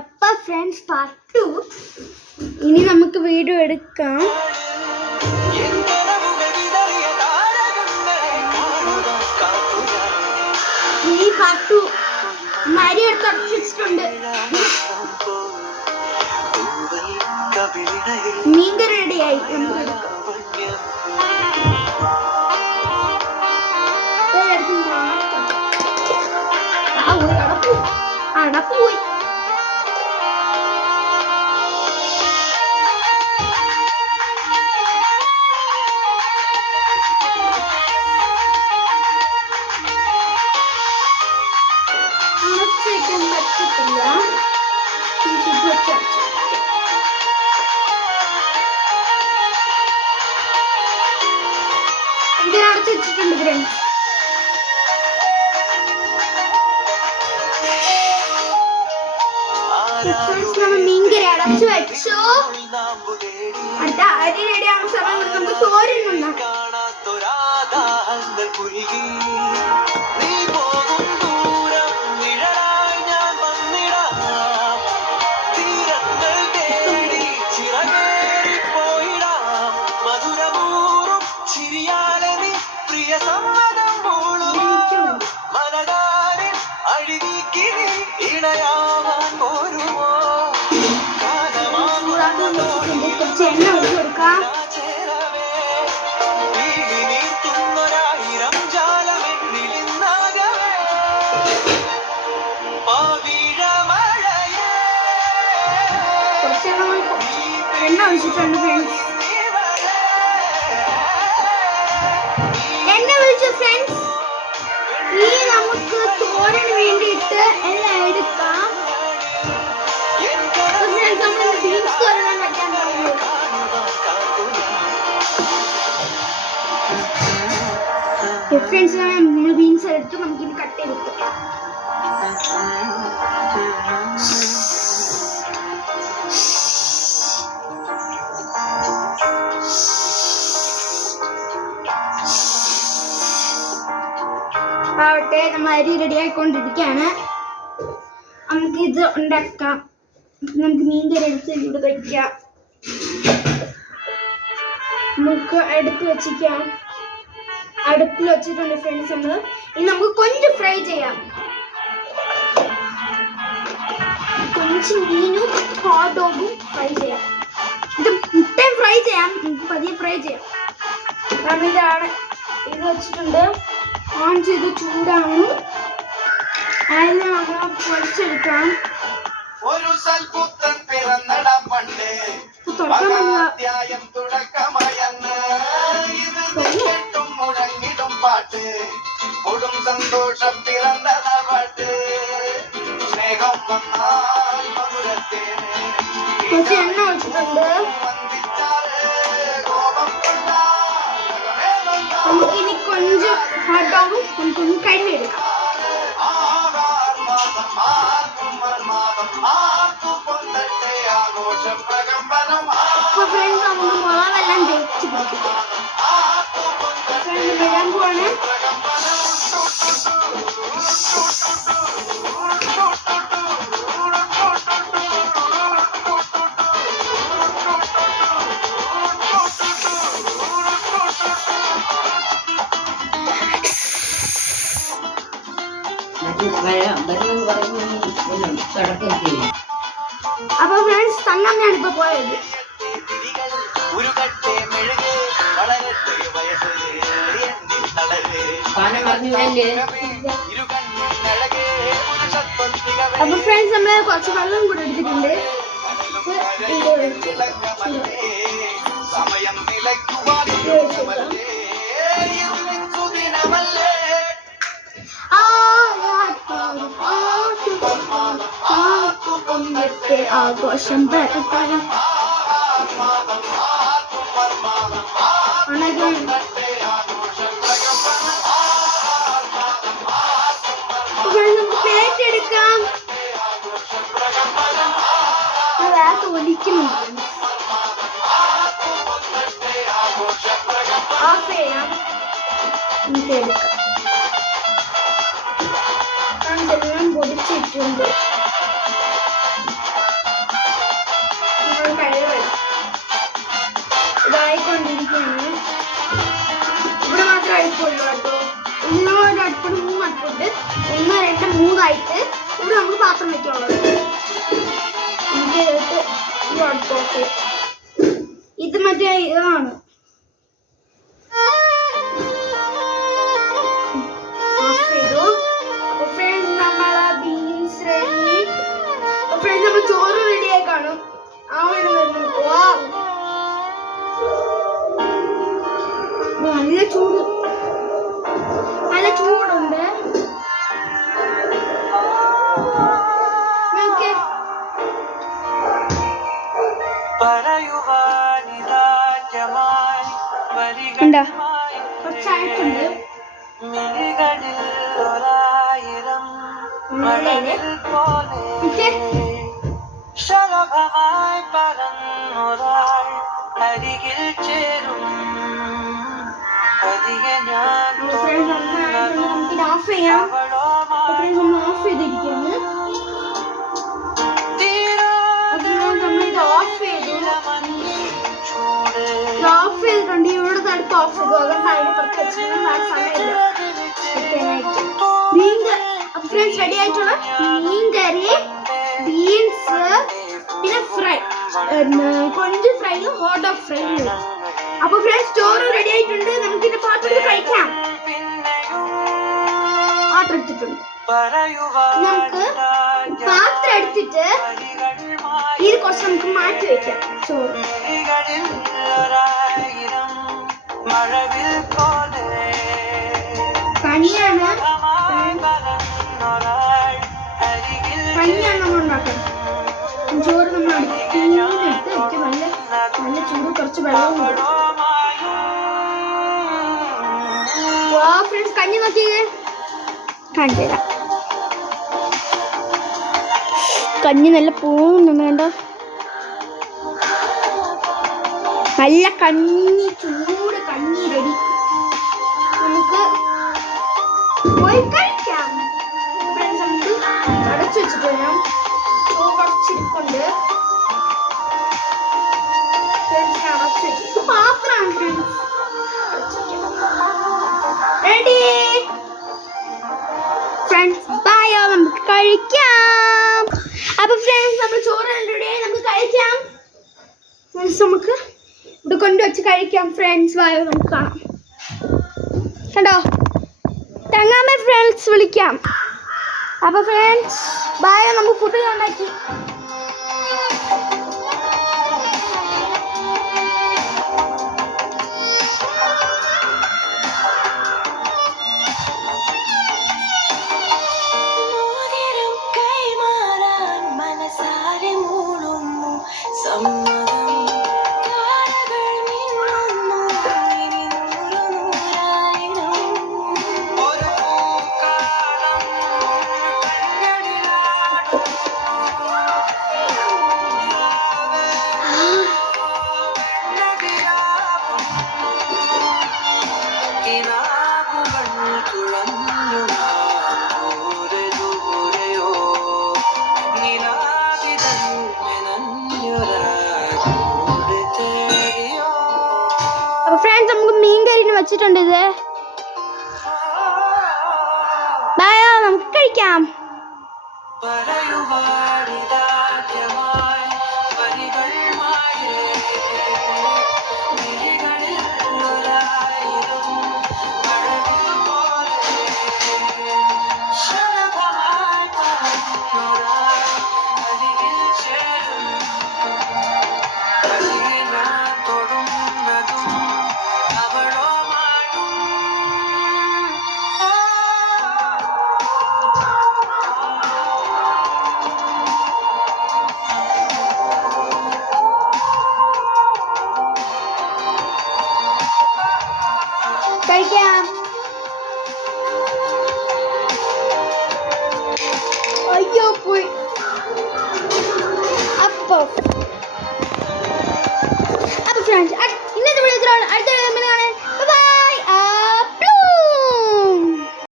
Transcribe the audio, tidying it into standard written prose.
അപ്പൊ friends part 2 ഇനി നമുക്ക് വീഡിയോ എടുക്കാം. ഈ പാർട്ട് 2 മരി എടുത്ത് അടച്ചിട്ടുണ്ട്. മീൻകറി റെഡിയായി. അടപ്പ് പോയി. അടച്ചേക്കാൻ പറ്റത്തില്ല. ഇത് അടച്ചു വെച്ചിട്ടുണ്ട് ഫ്രണ്ട്സ്. മീൻകറി അടച്ചു വെച്ചു. അടുത്ത അരി റെഡിയാകുന്ന സമയം നമുക്ക് തോരനുണ്ടാക്കാം. എണ്ണ ഒഴിച്ചു കൊടുക്കാം. എണ്ണ ഒഴിച്ചിട്ടുണ്ട് ഫ്രണ്ട്സ്. എണ്ണ ഒഴിച്ചു ഫ്രണ്ട്സ്. ഇനി നമുക്ക് തോരന് വേണ്ടിയിട്ട് എല്ലാം എടുക്കാം. നമ്മൾ ബീൻസ് തോരൻ വയ്ക്കാൻ പോകുന്നു. ഫ്രണ്ട്സ് നമ്മൾ ബീൻസ് എടുത്ത് നമുക്കിനി കട്ട് ചെയ്തെടുക്കാം. ആവട്ടെ, നമ്മൾ അരി റെഡി ആയിക്കൊണ്ടിരിക്കുകയാണ്. നമുക്ക് ഇത് ഉണ്ടാക്കാം. നമുക്ക് മീൻകറി എടുത്ത് ഇവിടെ വയ്ക്കാം. നമുക്ക് അടുപ്പ് വെച്ചിരിക്കാം. അടുപ്പിൽ വെച്ചിട്ടുണ്ട് ഫ്രണ്ട്സ്. നമ്മൾ ഇനി നമുക്ക് കൊഞ്ച് ഫ്രൈ ചെയ്യാം. കൊഞ്ച് മീനും ഹോട്ട് ഡോഗും ഫ്രൈ ചെയ്യാം. ഇത് മുട്ടയും ഫ്രൈ ചെയ്യാം. പതിയെ ഫ്രൈ ചെയ്യാം. കാരണം ഇതാണ് ഇത് വെച്ചിട്ടുണ്ട്. ഓൺ ചെയ്ത് ചൂടാണ്. അതിന് നമ്മൾ പൊരിച്ചെടുക്കാം. ഒരു സൽപുത്രൻ പിറന്നടാ പണ്ട് തുടക്കമയന്ന് ഇത് കേട്ടും മുഴങ്ങിടും പാട്ട് കൊടും സന്തോഷം പിറന്നട പാട്ട് സ്നേഹം വന്നാൽ മധുരത്തേന് എണ്ണ ഒഴിച്ചിട്ടുണ്ട്. നമുക്കിനി കൊഞ്ച് ഹോട്ട് ഡോഗും നമുക്കൊന്ന് കഴിഞ്ഞെടുക്കാം. അപ്പൊ ഫ്രണ്ട്സ് നമുക്ക് മുളകെല്ലാം തേച്ച് പിടിക്കാം. വരാൻ പോവാണ്. അപ്പൊ ഫ്രണ്ട്സ് തങ്ങമ്മയാണ് ഇപ്പൊ പോയത്. അപ്പൊ ഫ്രണ്ട്സ് നമ്മള് കുറച്ച് വെള്ളം കൂടെ എടുത്തിട്ടുണ്ട്. ആഘോഷം ഫ്രണ്ട്സ് പ്ലേറ്റ് എടുക്കാം. ഒലിക്കുന്നുണ്ട്. ഓഫ് ചെയ്യാം. എടുക്കാം. പൊടിച്ചിട്ടുണ്ട്. 1 2 3 ആയിട്ട് ഇവിടെ നമുക്ക് പാത്രം വെക്കാനുള്ളത്. ഇത് മറ്റേ ഇതാണ് ബീൻസ് റെഡി. ഫ്രണ്ട്സ് നമ്മൾ ചോറ് റെഡിയായി കാണും. നല്ല ചൂട്, നല്ല ചൂടുണ്ട്. ഉണ്ടോ കുറച്ചായിട്ടുണ്ട്. ഓഫ് ചെയ്യാം. ഓഫ് ചെയ്തിരിക്കുന്നു. നമ്മളിത് ഓഫ് ചെയ്തിട്ടുണ്ട്. ഇവിടെ തടുപ്പ് ഓഫ് ചെയ്തു. അതുകൊണ്ട് അതിനെ പുറത്ത് വെച്ചിട്ടുണ്ടെങ്കിൽ വേറെ സമയമില്ല വെക്കാനായിട്ട്. ഫ്രണ്ട്സ് റെഡി ആയിട്ടുള്ള മീൻകറി, ബീൻസ്, പിന്നെ ഫ്രൈ, കൊഞ്ച് ഫ്രൈ, ഹോട്ട് ഡോഗ് ഫ്രൈ. അപ്പൊ ഫ്രണ്ട്സ് ചോറ് റെഡി ആയിട്ടുണ്ട്. നമുക്ക് ഇതിന്റെ പാത്രത്തിൽ കഴിക്കാം. പാത്രം എടുത്തിട്ടുണ്ട്. നമുക്ക് പാത്രം എടുത്തിട്ട് ഇത് കുറച്ച് നമുക്ക് മാറ്റി വെക്കാം. ചോറ് കഞ്ഞിയാണ് നമ്മൾ ഉണ്ടാക്കുന്നത്. ചോറ് നമ്മൾ എടുത്ത് നല്ല നല്ല ചൂട് കുറച്ച് വെള്ളവും ഫ്രണ്ട്സ് കഞ്ഞി നോക്കിയേ കാണിച്ചു തരാം. കഞ്ഞി നല്ല പോകുന്നുണ്ട് വേണ്ട. നല്ല കഞ്ഞി, ചൂട് കഞ്ഞി റെഡി. നമുക്ക് പോയി കഴിക്കാം. ഫ്രണ്ട്സ് നമുക്ക് അടച്ചു വെച്ചിട്ട് വരാം. കുറച്ചിരിപ്പുണ്ട്. അടച്ചു വെച്ചിട്ട് പാത്രമാണ് ഫ്രണ്ട്സ് റെഡി. ഫ്രണ്ട്സ് ബായോ, നമുക്ക് കഴിക്കാം. അപ്പൊ ഫ്രണ്ട്സ് നമ്മൾ ചോറ് റെഡിയായി, നമുക്ക് കഴിക്കാം. ഫ്രണ്ട്സ് നമുക്ക് ഇവിടെ കൊണ്ടുവച്ച് കഴിക്കാം. ഫ്രണ്ട്സ് ബായോ, നമുക്ക് കാണാം. കണ്ടോ തങ്ങാമേ ഫ്രണ്ട്സ് വിളിക്കാം. അപ്പൊ ഫ്രണ്ട്സ് ബായോ, നമുക്ക് ഫുഡ് ഉണ്ടാക്കി. ഫ്രണ്ട്സ് നമുക്ക് മീൻകറിന് വെച്ചിട്ടുണ്ട്. ഇത് ബായോ, നമുക്ക് കഴിക്കാം.